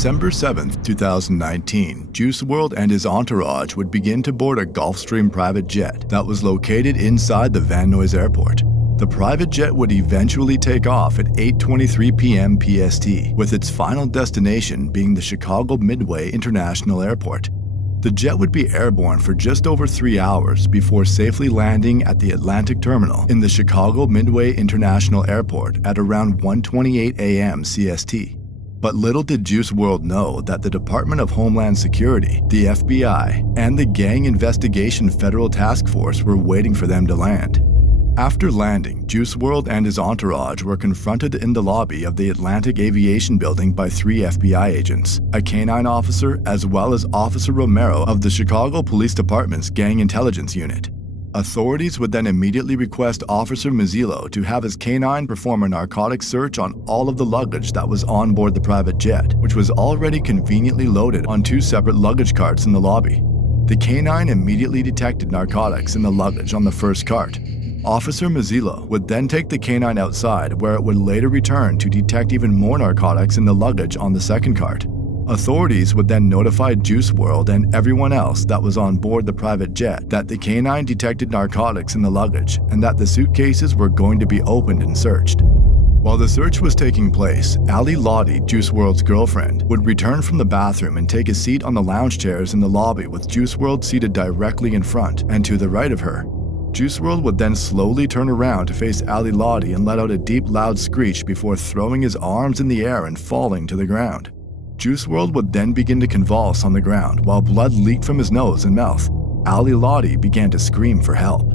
December 7, 2019, Juice WRLD and his entourage would begin to board a Gulfstream private jet that was located inside the Van Nuys Airport. The private jet would eventually take off at 8:23 p.m. PST, with its final destination being the Chicago Midway International Airport. The jet would be airborne for just over 3 hours before safely landing at the Atlantic Terminal in the Chicago Midway International Airport at around 1:28 a.m. CST. But little did Juice WRLD know that the Department of Homeland Security, the FBI, and the Gang Investigation Federal Task Force were waiting for them to land. After landing, Juice WRLD and his entourage were confronted in the lobby of the Atlantic Aviation Building by 3 FBI agents, a canine officer, as well as Officer Romero of the Chicago Police Department's Gang Intelligence Unit. Authorities would then immediately request Officer Mazzillo to have his canine perform a narcotic search on all of the luggage that was on board the private jet, which was already conveniently loaded on 2 separate luggage carts in the lobby. The canine immediately detected narcotics in the luggage on the first cart. Officer Mazzillo would then take the canine outside, where it would later return to detect even more narcotics in the luggage on the second cart. Authorities would then notify Juice WRLD and everyone else that was on board the private jet that the canine detected narcotics in the luggage and that the suitcases were going to be opened and searched. While the search was taking place, Ali Lottie, Juice WRLD's girlfriend, would return from the bathroom and take a seat on the lounge chairs in the lobby with Juice WRLD seated directly in front and to the right of her. Juice WRLD would then slowly turn around to face Ali Lottie and let out a deep, loud screech before throwing his arms in the air and falling to the ground. Juice WRLD would then begin to convulse on the ground while blood leaked from his nose and mouth. Ali Lottie began to scream for help.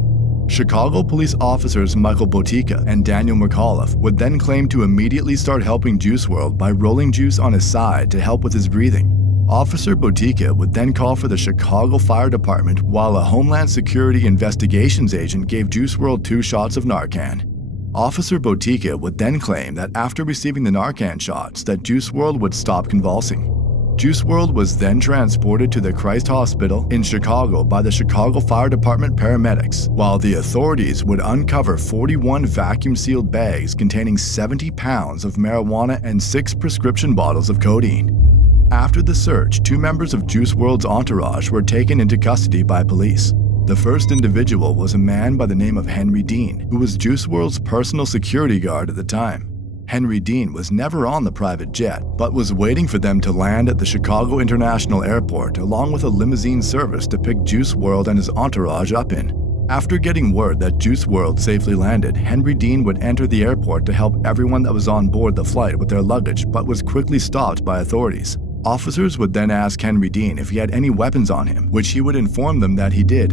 Chicago police officers Michael Botica and Daniel McAuliffe would then claim to immediately start helping Juice WRLD by rolling Juice on his side to help with his breathing. Officer Botica would then call for the Chicago Fire Department while a Homeland Security Investigations agent gave Juice WRLD 2 shots of Narcan. Officer Botica would then claim that after receiving the Narcan shots that Juice WRLD would stop convulsing. Juice WRLD was then transported to the Christ Hospital in Chicago by the Chicago Fire Department paramedics, while the authorities would uncover 41 vacuum-sealed bags containing 70 pounds of marijuana and 6 prescription bottles of codeine. After the search, 2 members of Juice WRLD's entourage were taken into custody by police. The first individual was a man by the name of Henry Dean, who was Juice WRLD's personal security guard at the time. Henry Dean was never on the private jet, but was waiting for them to land at the Chicago International Airport along with a limousine service to pick Juice WRLD and his entourage up in. After getting word that Juice WRLD safely landed, Henry Dean would enter the airport to help everyone that was on board the flight with their luggage, but was quickly stopped by authorities. Officers would then ask Henry Dean if he had any weapons on him, which he would inform them that he did.